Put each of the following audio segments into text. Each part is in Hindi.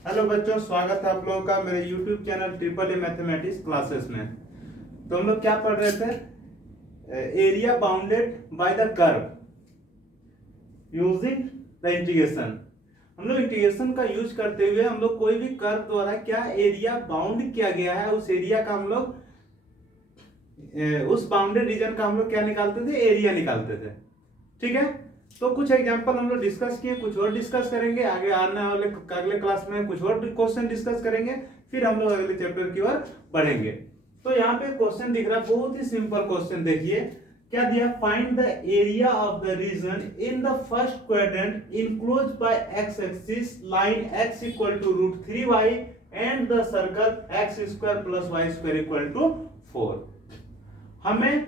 हेलो बच्चों, स्वागत है आप लोगों का मेरे YouTube channel triple A mathematics classes में। तो हम लोग क्या पढ़ रहे थे? Area bounded by the curve using the integration. हम लोग इंटीग्रेशन का यूज करते हुए हम लोग कोई भी कर्व द्वारा क्या एरिया बाउंड किया गया है, उस एरिया का हम लोग उस बाउंडेड रीजन का हम लोग क्या निकालते थे? एरिया निकालते थे। ठीक है, तो कुछ एग्जांपल हम लोग डिस्कस किए, कुछ और डिस्कस करेंगे आगे आने वाले अगले क्लास में, कुछ और क्वेश्चन डिस्कस करेंगे, फिर हम लोग अगले चैप्टर की ओर बढ़ेंगे। तो यहाँ पे क्वेश्चन दिख रहा है, बहुत ही सिंपल क्वेश्चन। देखिए क्या दिया, find the area of the region in the first quadrant enclose by x axis line x equal to √3y and the circle x square plus y square equal to 4। हमें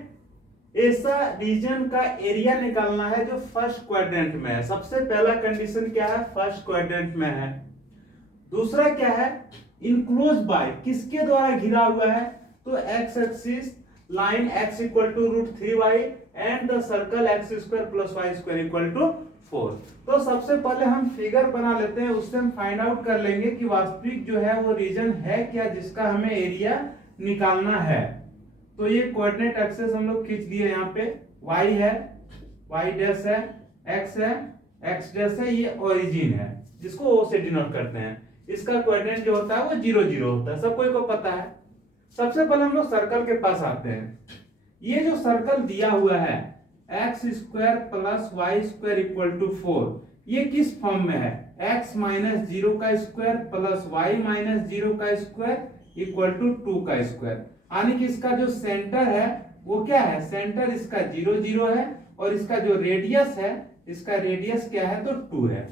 ऐसा रीजन का एरिया निकालना है जो फर्स्ट क्वाड्रेंट में है। सबसे पहला कंडीशन क्या है? फर्स्ट क्वाड्रेंट में है। दूसरा क्या है? इनक्लोज बाय, किसके द्वारा घिरा हुआ है? तो x axis line x equal to √3y and the circle x square plus y square equal to 4। तो सबसे पहले हम फिगर बना लेते हैं, उससे हम फाइंड आउट कर लेंगे कि वास्तविक जो है वो रीजन है क्या जिसका हमें एरिया निकालना है। तो ये कोऑर्डिनेट एक्सेस हम लोग खींच दिए, यहाँ पे y है, y डैश है, x है, x डैश है, ये ओरिजिन है जिसको o से डिनोट करते हैं। इसका कोऑर्डिनेट जो होता है वो 0 0 होता है, सब कोई को पता है। सबसे पहले हम लोग सर्कल के पास आते हैं। ये जो सर्कल दिया हुआ है x square plus y square equal to 4, ये किस फॉर्म में है? x माइनस 0 का स्क्वायर प्लस वाई माइनस 0 का स्क्वायर इक्वल टू 2 का स्क्वायर। यानी कि इसका जो सेंटर है वो क्या है? सेंटर इसका 0 0 है और इसका जो रेडियस है, इसका रेडियस क्या है? तो 2 है।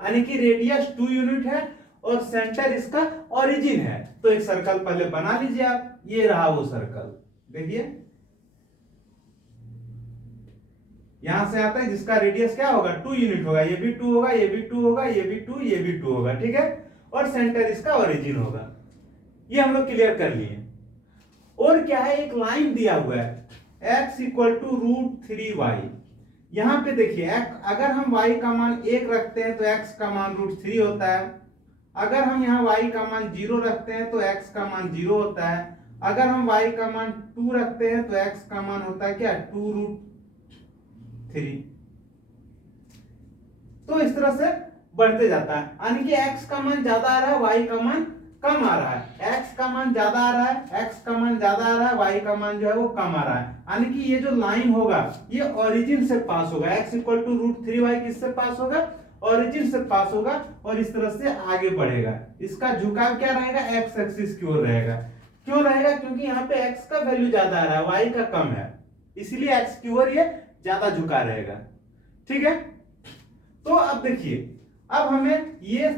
यानी कि रेडियस 2 यूनिट है और सेंटर इसका ओरिजिन है। तो एक सर्कल पहले बना लीजिए आप, ये रहा वो सर्कल। देखिए यहां से आता है जिसका रेडियस क्या होगा? 2 यूनिट होगा, ये भी 2 होगा, ये भी 2 होगा, ये भी 2, ये भी 2 होगा। ठीक है, और सेंटर इसका ओरिजिन होगा। ये हम लोग क्लियर कर लिए। और क्या है? एक लाइन दिया हुआ है x इक्वल टू √3y। यहां पे देखिए अगर हम y का मान 1 रखते हैं तो x का मान √3 होता है। अगर हम यहाँ y का मान 0 रखते हैं तो x का मान 0 होता है। अगर हम y का मान 2 रखते हैं तो x का मान होता है क्या? 2√3। तो इस तरह से बढ़ते जाता है, यानी कि x का मान ज्यादा आ रहा है, y का मान कम आ रहा है। x का मान ज्यादा आ रहा है, x का मान ज्यादा आ रहा है, y का मान जो है वो कम आ रहा है। यानी कि ये जो लाइन होगा ये ओरिजिन से पास होगा। x इक्वल टू √3y किससे पास होगा? ओरिजिन से पास होगा और इस तरह से आगे बढ़ेगा। इसका झुकाव क्या रहेगा? x एक्सिस की ओर रहेगा। क्यों रहेगा? क्योंकि यहाँ पे x का वैल्यू ज्यादा आ रहा है, y का कम है, इसलिए x की ओर ये ज्यादा झुका रहेगा। ठीक है, तो अब देखिए, अब हमें ये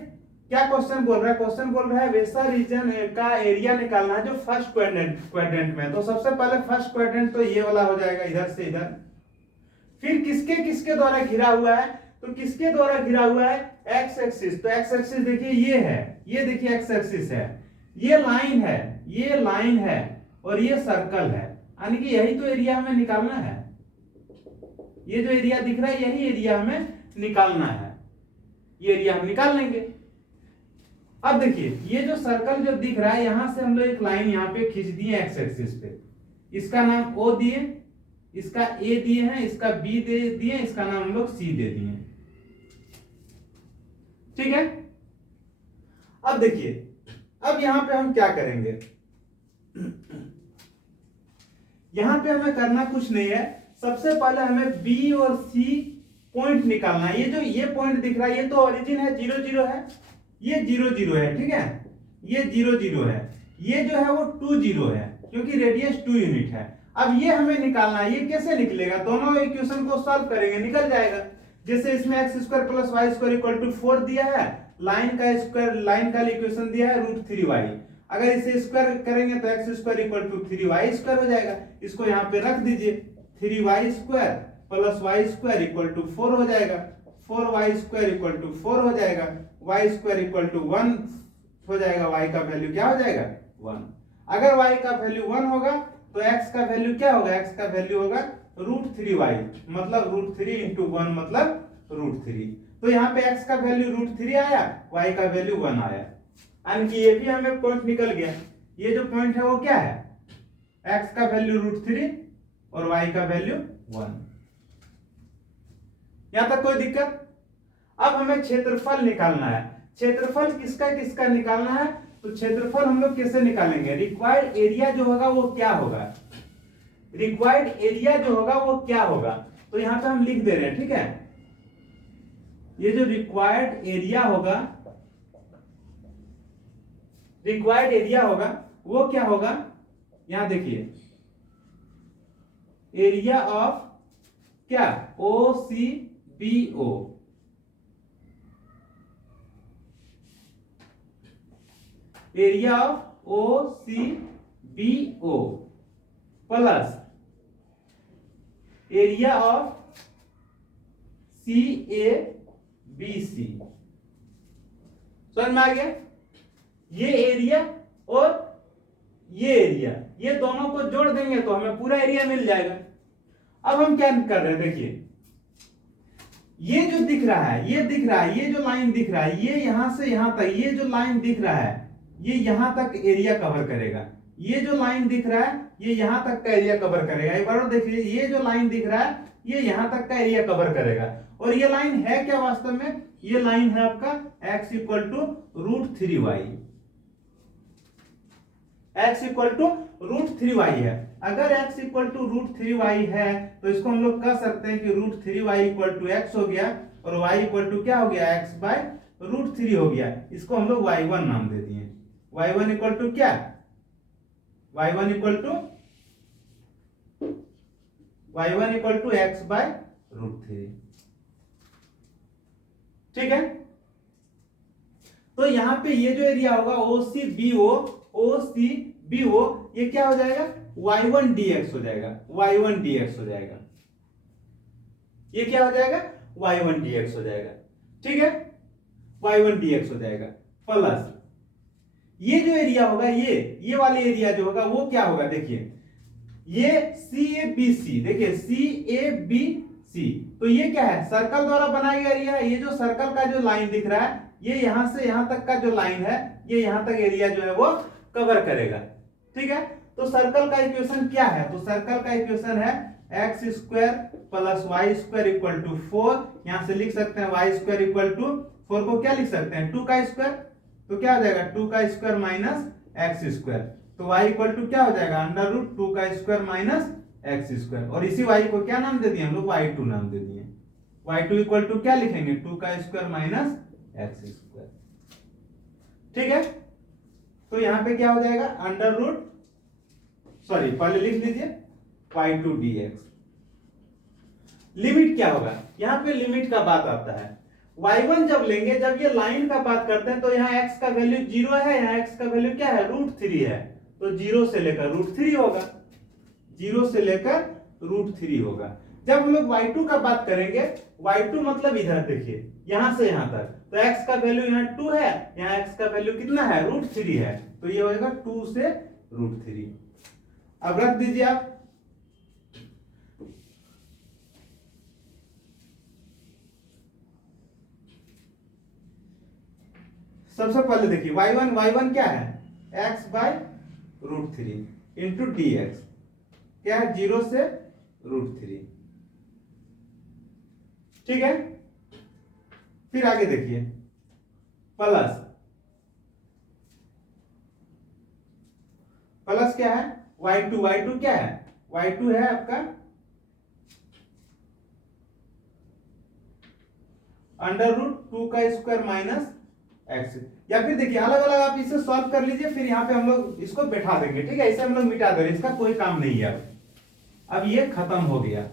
क्या क्वेश्चन बोल रहा है? क्वेश्चन बोल रहा है वैसा रीजन का एरिया निकालना है जो फर्स्ट क्वाड्रेंट में। तो सबसे पहले फर्स्ट क्वाड्रेंट तो ये वाला हो जाएगा, इधर से इधर। फिर किसके किसके द्वारा घिरा हुआ है? तो किसके द्वारा घिरा हुआ है? X axis. तो एक्स एक्सिस देखिए ये है, ये देखिए एक्स एक्सिस है, ये लाइन है, ये लाइन है और ये सर्कल है। यानी कि यही तो एरिया हमें निकालना है। ये जो एरिया दिख रहा है यही एरिया हमें निकालना है, ये एरिया हम निकाल लेंगे। अब देखिए ये जो सर्कल जो दिख रहा है, यहां से हम लोग एक लाइन यहाँ पे खींच दिए एक्स एक्सिस पे। इसका नाम O दिए, इसका A दिए हैं, इसका B दे दिए, इसका नाम हम लोग C दे दिए। ठीक है, अब देखिए, अब यहां पे हम क्या करेंगे? यहां पे हमें करना कुछ नहीं है। सबसे पहले हमें B और C पॉइंट निकालना है। ये जो ये पॉइंट दिख रहा है ये तो ओरिजिन है, 0 0 है, ये 0 0 है। ठीक है, ये 0 0 है, ये जो है वो 2 0 है क्योंकि रेडियस 2 यूनिट है। अब ये हमें निकालना है, ये कैसे निकलेगा? दोनों इक्वेशन को सॉल्व करेंगे, निकल जाएगा। जैसे इसमें x square plus y square equal to 4 दिया है, लाइन का स्क्वायर, लाइन का इक्वेशन दिया है √3y। अगर इसे स्क्वायर करेंगे तो x square equal to 3y square हो जाएगा। इसको यहाँ पे रख दीजिए, 3y square plus y square equal to 4 हो जाएगा, 4y स्क्वायर इक्वल टू 4 हो जाएगा, y स्क्वायर इक्वल टू 1 हो जाएगा। y का वैल्यू क्या हो जाएगा? 1। अगर y का वैल्यू 1 होगा तो x का वैल्यू क्या होगा? x का वैल्यू होगा √3y, मतलब √3 × 1 मतलब √3। तो यहाँ पे x का वैल्यू √3 आया, y का वैल्यू 1 आया, यानी कि ये भी हमें पॉइंट निकल गया। ये जो पॉइंट है वो क्या है, x का वैल्यू √3 और y का वैल्यू 1। यहां तक कोई दिक्कत? अब हमें क्षेत्रफल निकालना है। क्षेत्रफल किसका किसका निकालना है? तो क्षेत्रफल हम लोग कैसे निकालेंगे? रिक्वायर्ड एरिया जो होगा वो क्या होगा, रिक्वायर्ड एरिया जो होगा वो क्या होगा। तो यहां पे हम लिख दे रहे हैं, ठीक है। ये जो रिक्वायर्ड एरिया होगा, रिक्वायर्ड एरिया होगा वो क्या होगा, यहां देखिए, एरिया ऑफ क्या, OCBO, area of OCBO plus area of CABC। समझ में आ गया? ये एरिया और ये एरिया, ये दोनों को जोड़ देंगे तो हमें पूरा एरिया मिल जाएगा। अब हम क्या कर रहे हैं, देखिए, ये जो दिख रहा है, ये दिख रहा है, ये जो लाइन दिख रहा है, ये यहां से यहां तक, ये जो लाइन दिख रहा है ये यहां तक एरिया कवर करेगा। ये जो लाइन दिख रहा है ये यहां तक का एरिया कवर करेगा। एक बार और देखिए, ये जो लाइन दिख रहा है ये यहां तक का एरिया कवर करेगा। और ये लाइन है क्या वास्तव में? ये लाइन है आपका x equal to √3y, x equal to √3y है। अगर x इक्वल टू √3y है तो इसको हम लोग कह सकते हैं कि √3y इक्वल टू x हो गया और y इक्वल टू क्या हो गया, x बाय √3 हो गया। इसको हम लोग y1 नाम दे दिए। y1 इक्वल टू क्या, y1 equal to x bye √3, ठीक है। तो यहां पे ये जो एरिया होगा OCBO ये क्या हो जाएगा, y1 dx हो जाएगा, y1 dx हो जाएगा। ये क्या हो जाएगा, y1 dx हो जाएगा, ठीक है, y1 dx हो जाएगा। प्लस ये जो एरिया होगा, ये वाले एरिया जो होगा वो क्या होगा, देखिए, ये CABC, देखिए CABC, तो ये क्या है, सर्कल द्वारा बनाया गया एरिया है। ये जो सर्कल का जो लाइन दिख रहा है ये यहां से यहां तक का जो लाइन है ये यहां तक एरिया जो है वो कवर करेगा, ठीक है। तो सर्कल का इक्वेशन क्या है, तो सर्कल का इक्वेशन है x square plus y square equal to 4। यहां से लिख सकते हैं y स्क्वायर इक्वल टू 4 को क्या लिख सकते हैं, 2 का स्क्वायर, तो क्या हो जाएगा 2 का स्क्वायर माइनस x स्क्वायर। तो y इक्वल टू क्या हो जाएगा, √2 का स्क्वायर माइनस x स्क्वायर। और इसी y को क्या नाम दे दिए हम लोग, y2 नाम दे दिए। y2 इक्वल टू क्या लिखेंगे, 2 का स्क्वायर माइनस x स्क्वायर, ठीक है। तो यहां पे क्या हो जाएगा, पहले लिख लीजिए y2 dx। लिमिट क्या होगा, यहां पे लिमिट का बात आता है। y1 जब लेंगे, जब ये लाइन का बात करते हैं तो यहाँ x का वैल्यू 0 है, यहाँ x का वैल्यू क्या है, √3 है। तो 0 से लेकर √3 होगा, 0 से लेकर √3 होगा। जब हम लोग y2 का बात करेंगे, y2 मतलब इधर देखिए, यहां से यहां तक, तो x का वैल्यू यहाँ 2 है, यहाँ x का वैल्यू कितना है, √3 है। तो ये होगा 2 से √3। अब रख दीजिए आप। सबसे पहले देखिए y1 क्या है, x बाय √3 इंटू dx क्या है, 0 से √3, ठीक है। फिर आगे देखिए, प्लस क्या है, y2 क्या है, y2 है आपका √2 का स्क्वायर माइनस x। या फिर देखिए अलग अलग आप इसे सॉल्व कर लीजिए, फिर यहाँ पे हम लोग इसको बैठा देंगे, ठीक है। इसे हम लोग मिटा देंगे, इसका कोई काम नहीं है। अब ये खत्म हो गया,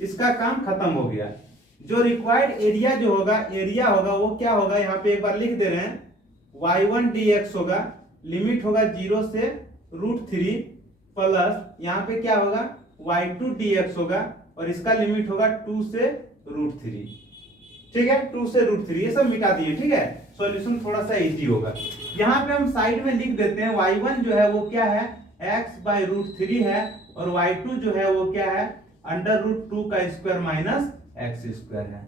इसका काम खत्म हो गया। जो रिक्वायर्ड एरिया जो होगा, एरिया होगा वो क्या होगा, यहाँ पे एक बार लिख दे रहे हैं, y1 dx होगा, लिमिट होगा 0 से √3 प्लस यहाँ पे क्या होगा, y2 dx होगा और इसका लिमिट होगा 2 से √3, ठीक है, 2 से √3। ये सब मिटा दिए, ठीक है। सॉल्यूशन थोड़ा सा इजी होगा। यहाँ पे हम साइड में लिख देते हैं, y1 जो है वो क्या है, x बाय √3 है और y2 जो है वो क्या है, अंडर रूट 2 का स्क्वायर माइनस एक्स स्क्वायर है,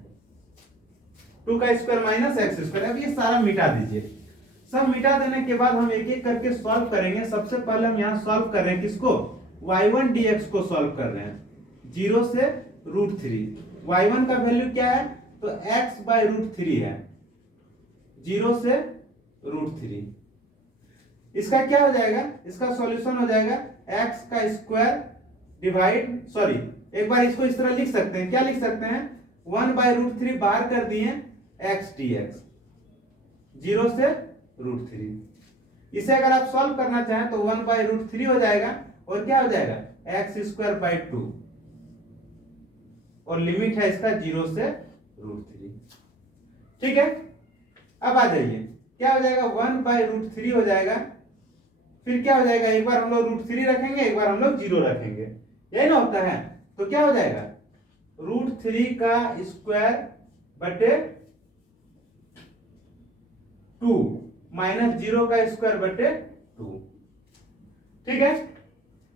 2 का स्क्वायर माइनस एक्स स्क्वायर। अब ये सारा मिटा दीजिए। सब मिटा देने के बाद हम एक एक करके सॉल्व करेंगे। सबसे पहले हम यहाँ सॉल्व कर रहे हैं किसको, y1 dx को सॉल्व कर रहे हैं 0 से √3। y1 का वैल्यू क्या है, तो x बाय √3 है, 0 से √3। इसका क्या हो जाएगा, इसका सॉल्यूशन हो जाएगा x का स्क्वायर डिवाइड, सॉरी एक बार इसको इस तरह लिख सकते हैं, क्या लिख सकते हैं, 1 बाय √3 बाहर कर दिए x dx, 0 से √3। इसे अगर आप सॉल्व करना चाहें तो 1 बाय √3 हो जाएगा, और क्या हो जाएगा x स्क्वायर बाय 2, और लिमिट है इसका 0 से √3। ठीक है, अब आ जाइए, क्या हो जाएगा 1 बाय √3 हो जाएगा, फिर क्या हो जाएगा, एक बार हम लोग √3 रखेंगे, एक बार हम लोग 0 रखेंगे, यही ना होता है। तो क्या हो जाएगा √3 का स्क्वायर बटे 2 माइनस 0 का स्क्वायर बटे 2। ठीक है,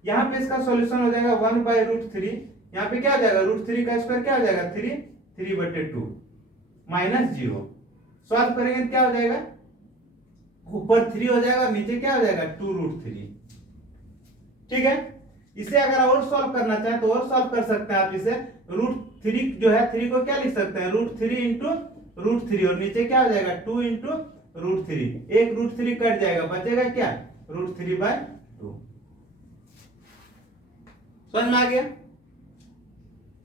यहां पे इसका सॉल्यूशन हो जाएगा 1 बाय √3, यहां पे क्या हो जाएगा √3 का स्क्वायर क्या हो जाएगा 3 बटे 2 माइनस 0। सॉल्व करेंगे तो क्या हो जाएगा, ऊपर 3 हो जाएगा और नीचे क्या हो जाएगा 2√3। ठीक है, इसे अगर और सॉल्व करना चाहें तो और सॉल्व कर सकते हैं आप इसे। √3 जो है 3 को क्या लिख सकते हैं, √3 इंटू √3, और नीचे क्या हो जाएगा 2 इंटू √3, एक √3 कट जाएगा, बचेगा क्या √3 बाय 2। समझ में आ गया,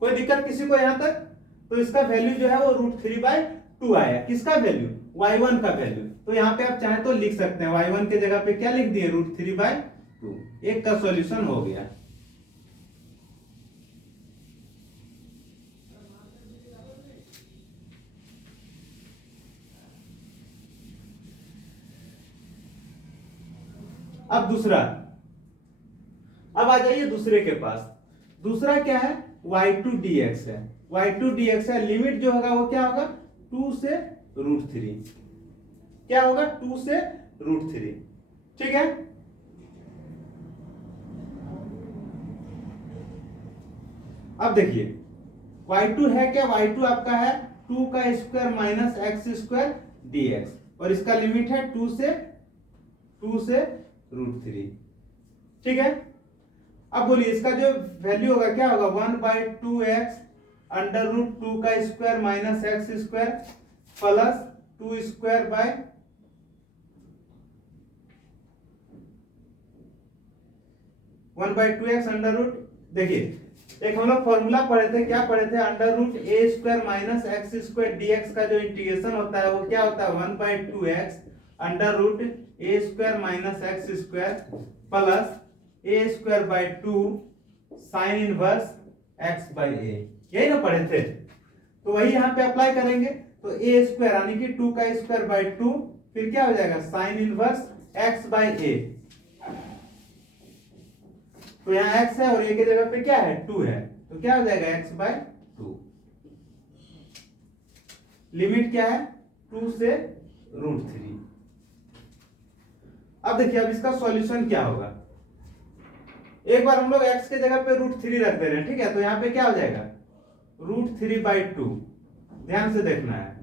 कोई दिक्कत किसी को यहां तक। तो इसका वैल्यू जो है वो √3 बाय 2 आया, किसका वैल्यू, y1 का वैल्यू। तो यहाँ पे आप चाहें तो लिख सकते हैं, y1 के जगह पे क्या लिख दिए √3 बाय 2, एक का सॉल्यूशन हो गया। अब दूसरा, अब आ जाइए दूसरे के पास। दूसरा क्या है, y2 dx है, y2 dx है, लिमिट जो होगा वो क्या होगा 2 से √3, क्या होगा 2 से √3। ठीक है, अब देखिए y2 है क्या, y2 आपका है 2 का square minus x square dx, और इसका लिमिट है 2 से √3। ठीक है, अब बोलिए इसका जो वैल्यू होगा क्या होगा 1 बाय 2x अंडर रूट 2 का square minus x square plus 2 square by 1 by 2x under root. देखिए एक हम लोग फॉर्मूला पढ़े थे, क्या पढ़े थे, under root a square minus x square dx का जो इंटीग्रेशन होता है वो क्या होता है 1 by 2x under root a square minus x square plus a square by 2 sine inverse x by a, यही ना पढ़े थे। तो वही यहाँ पे अप्लाई करेंगे, तो ए स्क्वायर यानी कि 2 का स्क्वायर बाय 2, फिर क्या हो जाएगा साइन इनवर्स एक्स बाय ए। तो यहाँ x है और ए के जगह पे क्या है 2 है, तो क्या हो जाएगा x बाय 2। लिमिट क्या है 2 से √3। अब देखिए अब इसका सॉल्यूशन क्या होगा, एक बार हम लोग x के जगह पे √3 रख दे रहे हैं, ठीक है, तो यहाँ पे क्या हो जाएगा √3 बाय 2, ध्यान से देखना है।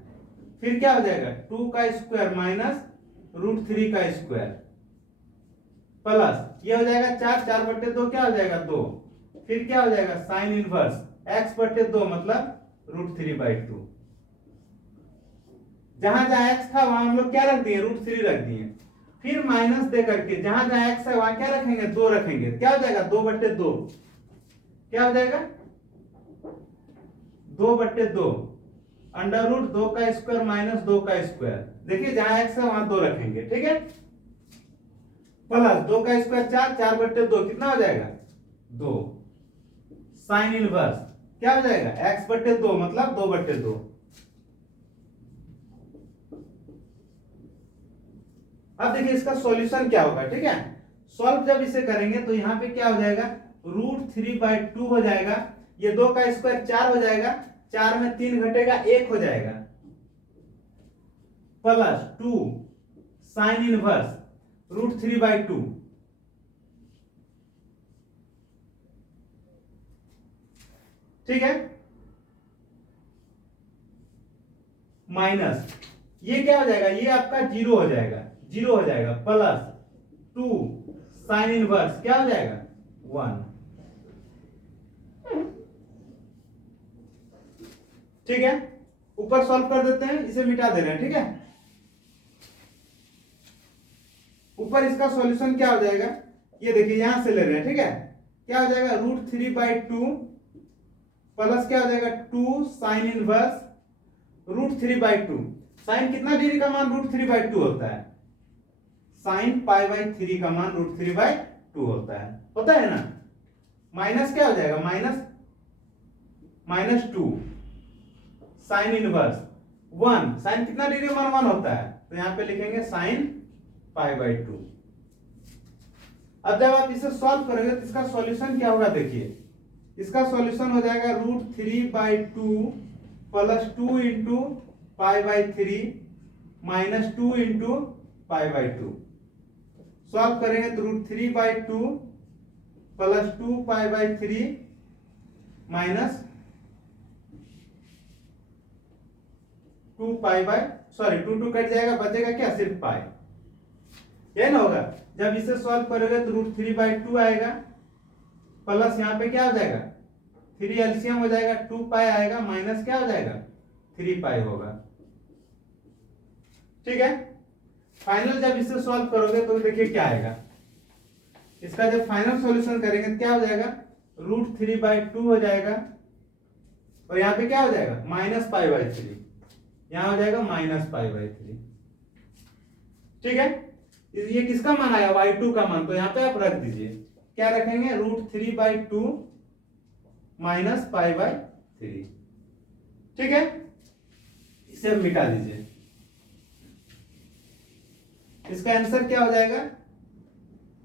फिर क्या हो जाएगा 2 का स्क्वायर माइनस √3 का स्क्वायर प्लस ये हो जाएगा 4 बटे 2 क्या हो जाएगा 2, फिर क्या हो जाएगा साइन इनवर्स x बटे 2 मतलब √3 बाय 2। जहां जहां x था वहां हम लोग क्या रख दिए √3 रख दिए, फिर माइनस दे करके जहां जहां x है वहां क्या रखेंगे 2 रखेंगे, क्या हो जाएगा 2 बटे 2, क्या हो जाएगा 2 बटे 2 अंडर रूट 2 का स्क्वायर माइनस 2 का स्क्वायर। देखिए जहां x है वहां 2 रखेंगे, ठीक है, प्लस 2 का स्क्वायर 4 बटे 2 कितना हो जाएगा 2 साइन इनवर्स क्या हो जाएगा x बटे 2 मतलब 2 बटे 2। अब देखिए इसका सॉल्यूशन क्या होगा, ठीक है, सॉल्व जब इसे करेंगे तो यहां पे क्या हो जाएगा √3 बाय 2 हो जाएगा, ये 2 का स्क्वायर 4 हो जाएगा, 4 में 3 घटेगा 1 हो जाएगा, plus 2 sine inverse √3 by 2। 2 sine inverse √3 by 2 ठीक है, माइनस ये क्या हो जाएगा, ये आपका जीरो हो जाएगा, जीरो हो जाएगा, प्लस 2 साइन इनवर्स क्या हो जाएगा 1। ठीक है, ऊपर सॉल्व कर देते हैं, इसे मिटा दे रहे हैं। ठीक है, ऊपर इसका सॉल्यूशन क्या हो जाएगा, ये देखिए यहां से ले रहे हैं। ठीक है, क्या हो जाएगा √3/2 प्लस क्या हो जाएगा 2 साइन इनवर्स √3/2। साइन कितना डिग्री का मान √3/2 होता है, साइन π/3 का मान √3/2 होता है ना। माइनस क्या हो जाएगा, माइनस 2 साइन इनवर्स 1, साइन कितना डिग्री का मान 1 होता है, तो यहां पे लिखेंगे साइन π/2। अब जब आप इसे सॉल्व करोगे तो इसका सॉल्यूशन क्या होगा, देखिए इसका सॉल्यूशन हो जाएगा √3/2 plus 2 into π/3 minus 2 into π/2। Solve करेंगे तो √3/2 प्लस 2 π/3 माइनस 2 2 कट जाएगा, बचेगा क्या सिर्फ पाई, यह ना होगा। जब इसे सॉल्व करोगे तो √3/2 आएगा, प्लस यहाँ पे क्या हो जाएगा 3 एलसीएम हो जाएगा, 2 पाई आएगा, माइनस क्या हो जाएगा 3 पाई होगा। ठीक है, फाइनल जब इसे सॉल्व करोगे तो देखिए क्या आएगा, इसका जब फाइनल सॉल्यूशन करेंगे तो क्या हो जाएगा √3/2 हो जाएगा, और यहाँ पे क्या हो जाएगा -π/3, यहाँ हो जाएगा -π/3। ठीक है, ये किसका मान आया y2 का मान, तो यहाँ पे आप रख दीजिए, क्या रखेंगे √3/2 माइनस π/3। ठीक है, इसे अब मिटा दीजिए, इसका आंसर क्या हो जाएगा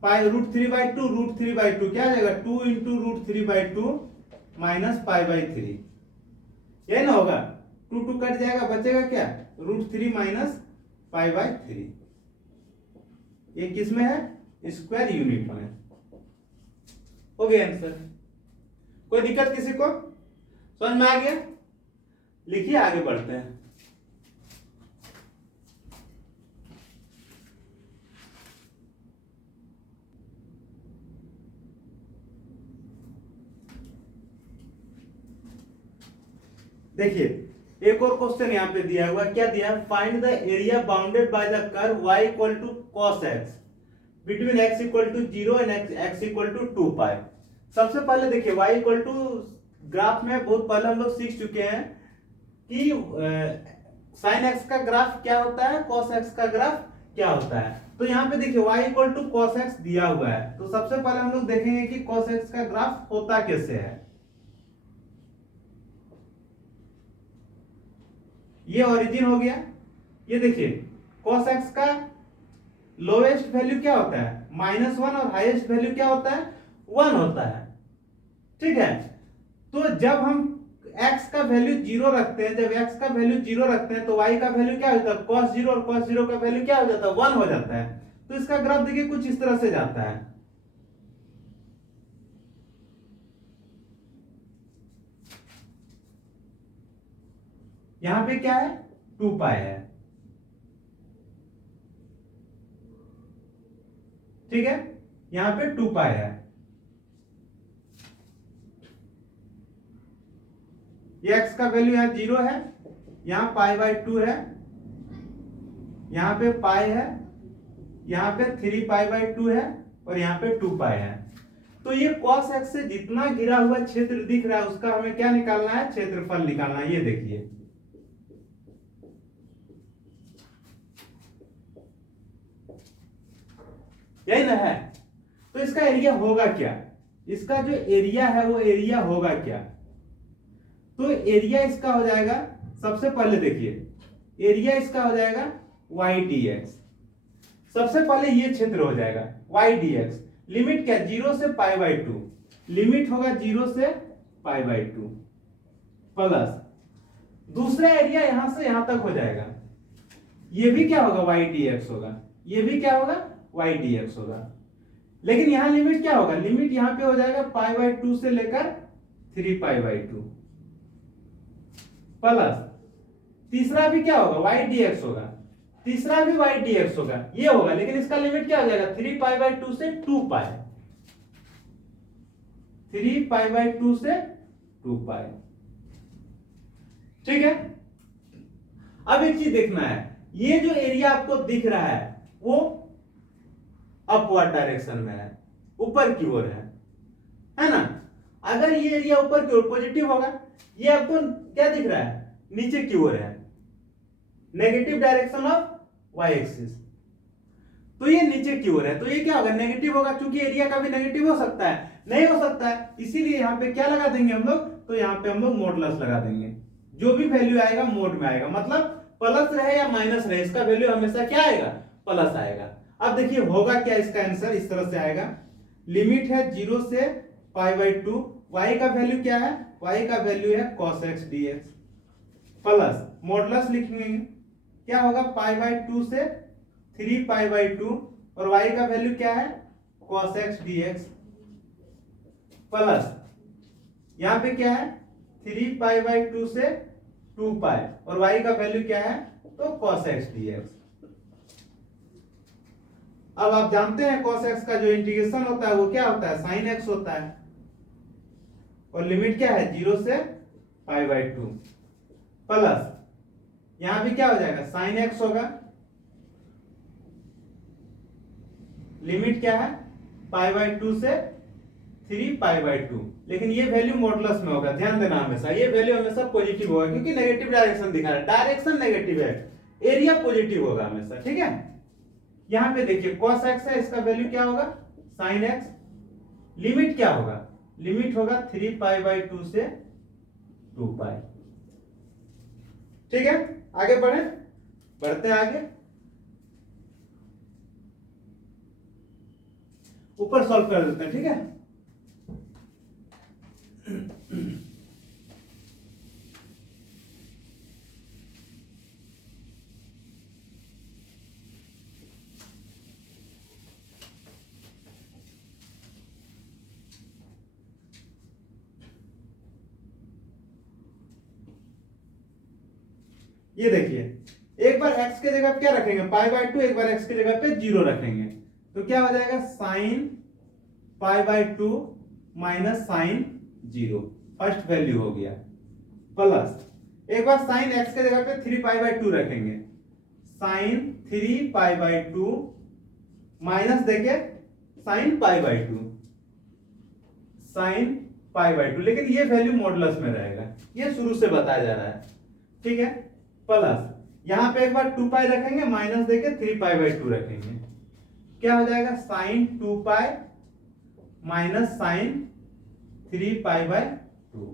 √3/2 क्या हो जाएगा 2 इंटू √3/2 माइनस π/3, ये ना होगा, 2 कट जाएगा, बचेगा क्या √3 माइनस π/3। ये किस में है, स्क्वायर यूनिट में। हो गया आंसर, कोई दिक्कत किसी को, समझ में आ गया, लिखिए आगे बढ़ते हैं। देखिए एक और क्वेश्चन यहाँ पे दिया हुआ, क्या दिया, find the area bounded by the curve y equal to cos x between x equal to 0 and x equal to 2 pi. सबसे पहले देखिए y इक्वल टू, ग्राफ में बहुत पहले हम लोग सीख चुके हैं कि sin x का ग्राफ क्या होता है, cos x का ग्राफ क्या होता है। तो यहाँ पे देखिए y equal to cos x दिया हुआ है, तो सबसे पहले हम लोग देखेंगे कि cos x का ग्राफ होता कैसे है। ये ओरिजिन हो गया, ये देखिए cos x का लोएस्ट वैल्यू क्या होता है -1 और हाईएस्ट वैल्यू क्या होता है 1 होता है। ठीक है, तो जब हम x का वैल्यू 0 रखते हैं, जब x का वैल्यू 0 रखते हैं तो y का वैल्यू क्या होता है cos 0, और cos 0 का वैल्यू क्या हो जाता है 1 हो जाता है। तो इसका ग्राफ देखिए कुछ इस तरह से जाता है, यहां पे क्या है 2 पाई है। ठीक है, यहां पे 2 पाई है, ये x का वैल्यू यहां 0 है, यहां π/2 है, यहां पे पाई है, यहां पे 3π/2 है, और यहां पे 2 पाई है। तो ये cos x से जितना घिरा हुआ क्षेत्र दिख रहा है उसका हमें क्या निकालना है, क्षेत्रफल निकालना है। ये देखिए यही ना है, तो इसका एरिया होगा क्या, इसका जो एरिया है वो एरिया होगा क्या, तो एरिया इसका हो जाएगा, सबसे पहले देखिए एरिया इसका हो जाएगा y/dx। सबसे पहले ये क्षेत्र हो जाएगा y/dx, लिमिट क्या 0 से π/2, लिमिट होगा 0 से π/2, प्लस दूसरा एरिया यहां से यहां तक हो जाएगा, ये भी क्या होगा y/dx होगा, ये भी क्या होगा y/dx होगा। लेकिन यहां लिमिट क्या होगा, लिमिट यहां पे हो जाएगा π/2 से लेकर 3π/2 प्लस तीसरा भी क्या होगा y dx होगा, तीसरा भी y dx होगा, ये होगा, लेकिन इसका लिमिट क्या हो जाएगा 3π/2 से 2π, 3π/2 से 2π। ठीक है। अब एक चीज देखना है, ये जो एरिया आपको दिख रहा है वो अपवर्ड डायरेक्शन में है, ऊपर की ओर है ना। अगर ये एरिया ऊपर की ओर पॉजिटिव होगा, ये आपको क्या दिख रहा है, नीचे की ओर है, negative direction of y axis, तो ये नीचे की ओर है, तो ये क्या होगा, नेगेटिव होगा, क्योंकि एरिया का भी नेगेटिव हो सकता है, नहीं हो सकता है, इसीलिए यहां पे क्या लगा देंगे हम लोग, तो यहां पे हम लोग मॉडुलस लगा देंगे, जो भी वैल्यू आएगा मोड में आएगा, मतलब प्लस रहे या माइनस रहे, इसका वैल्यू हमेशा क्या आएगा, प्लस आएगा। अब देखिए होगा क्या, इसका आंसर इस तरह से आएगा, लिमिट है 0 से π/2, y का वैल्यू क्या है, y का वैल्यू है cos x dx, plus modulus लिखेंगे, क्या होगा π/2 से 3π/2, और y का वैल्यू क्या है cos x dx, प्लस यहां पे क्या है 3π/2 से 2π, और y का वैल्यू क्या है, तो cos x dx। अब आप जानते हैं cos x का जो इंटीग्रेशन होता है वो क्या होता है, sin x होता है, और लिमिट क्या है 0 से π/2, प्लस यहां भी क्या हो जाएगा sin x होगा, लिमिट क्या है π/2 से 3π/2, लेकिन ये वैल्यू मॉडुलस में होगा, ध्यान देना हमेशा, ये वैल्यू हमेशा पॉजिटिव होगा, क्योंकि नेगेटिव डायरेक्शन दिखा रहा है, डायरेक्शन नेगेटिव है, एरिया पॉजिटिव होगा हमेशा। ठीक है, यहां पे देखिए cos x है, इसका वैल्यू क्या होगा sin x, लिमिट क्या होगा, लिमिट होगा 3π/2 से 2π। ठीक है, आगे बढ़ते हैं आगे, ऊपर सॉल्व कर देते हैं। ठीक है, ये देखिए एक बार x के जगह पे क्या रखेंगे π/2, एक बार x के जगह पे 0 रखेंगे, तो क्या हो जाएगा sin π/2 minus sin 0, first value हो गया, प्लस एक बार sin x के जगह पे 3π/2 रखेंगे, sin 3π/2 माइनस देखिए sin π/2, sin π/2, लेकिन ये वैल्यू मॉडुलस में रहेगा, ये शुरू से बताया जा रहा है। ठीक है, प्लस यहां पे एक बार 2π रखेंगे, माइनस देके 3π/2 रखेंगे, क्या हो जाएगा sin 2π माइनस sin 3π/2।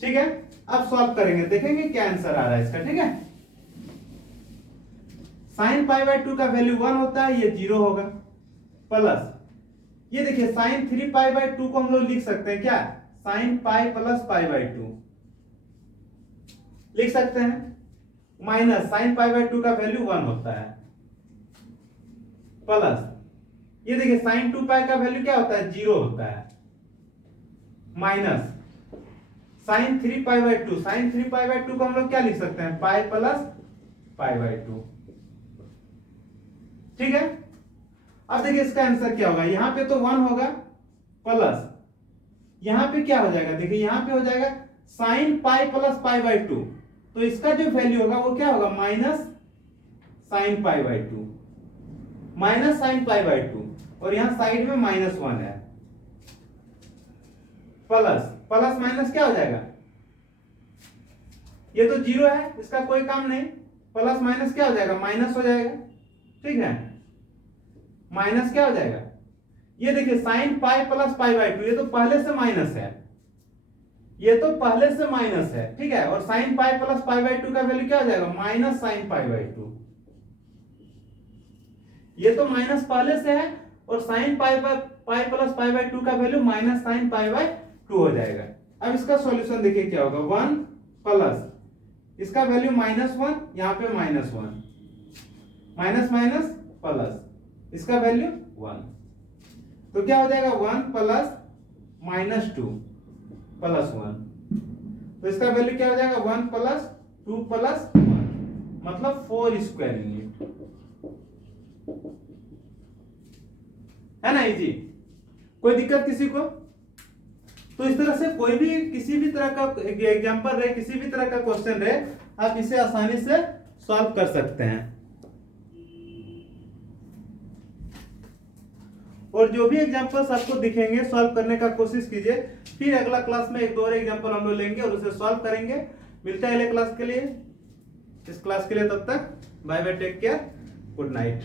ठीक है, अब सॉल्व करेंगे, देखेंगे क्या आंसर आ रहा है इसका। ठीक है, sin π/2 का वैल्यू 1 होता है, ये 0 होगा, प्लस ये देखिए sin 3π/2 को हम लोग लिख सकते हैं क्या, sin π प्लस π/2 लिख सकते हैं, माइनस sin π/2 का वैल्यू 1 होता है, प्लस ये देखिए sin 2π का वैल्यू क्या होता है 0 होता है, माइनस sin 3π/2, sin 3π/2 को हम लोग क्या लिख सकते हैं π प्लस π/2। ठीक है, अब देखिए इसका आंसर क्या होगा, यहां पे तो 1 होगा, प्लस यहां पे क्या हो जाएगा, देखिए यहां पे हो जाएगा sin π प्लस π/2, तो इसका जो वैल्यू होगा वो क्या होगा माइनस sin π/2, माइनस sin π/2, और यहां साइड में -1 है, प्लस प्लस माइनस क्या हो जाएगा, ये तो 0 है, इसका कोई काम नहीं, प्लस माइनस क्या हो जाएगा माइनस हो जाएगा। ठीक है, माइनस क्या हो जाएगा, ये देखिए sin π प्लस π/2, ये तो पहले से माइनस है, ये तो पहले से माइनस है। ठीक है, और sin π प्लस π/2 का वैल्यू क्या हो जाएगा माइनस sin π/2, ये तो माइनस पहले से है, और sin π प्लस π/2 का वैल्यू माइनस sin π/2 हो जाएगा। अब इसका सॉल्यूशन देखिए क्या होगा, 1 प्लस इसका वैल्यू -1, यहां पे -1, माइनस माइनस प्लस इसका वैल्यू 1, तो क्या हो जाएगा 1 प्लस -2 + 1, तो इसका वैल्यू क्या हो जाएगा 1 + 2 + 1, मतलब 4 स्क्वायर यूनिट, है ना इजी? कोई दिक्कत किसी को? तो इस तरह से कोई भी किसी भी तरह का एग्जांपल रहे, किसी भी तरह का क्वेश्चन रहे, आप इसे आसानी से सॉल्व कर सकते हैं। और जो भी एग्जांपल्स आपको दिखेंगे सॉल्व करने का कोशिश कीजिए, फिर अगला क्लास में एक दो और एग्जांपल हम लोग लेंगे और उसे सॉल्व करेंगे। मिलते हैं अगले क्लास के लिए, इस क्लास के लिए तब तक bye bye, take care, good night.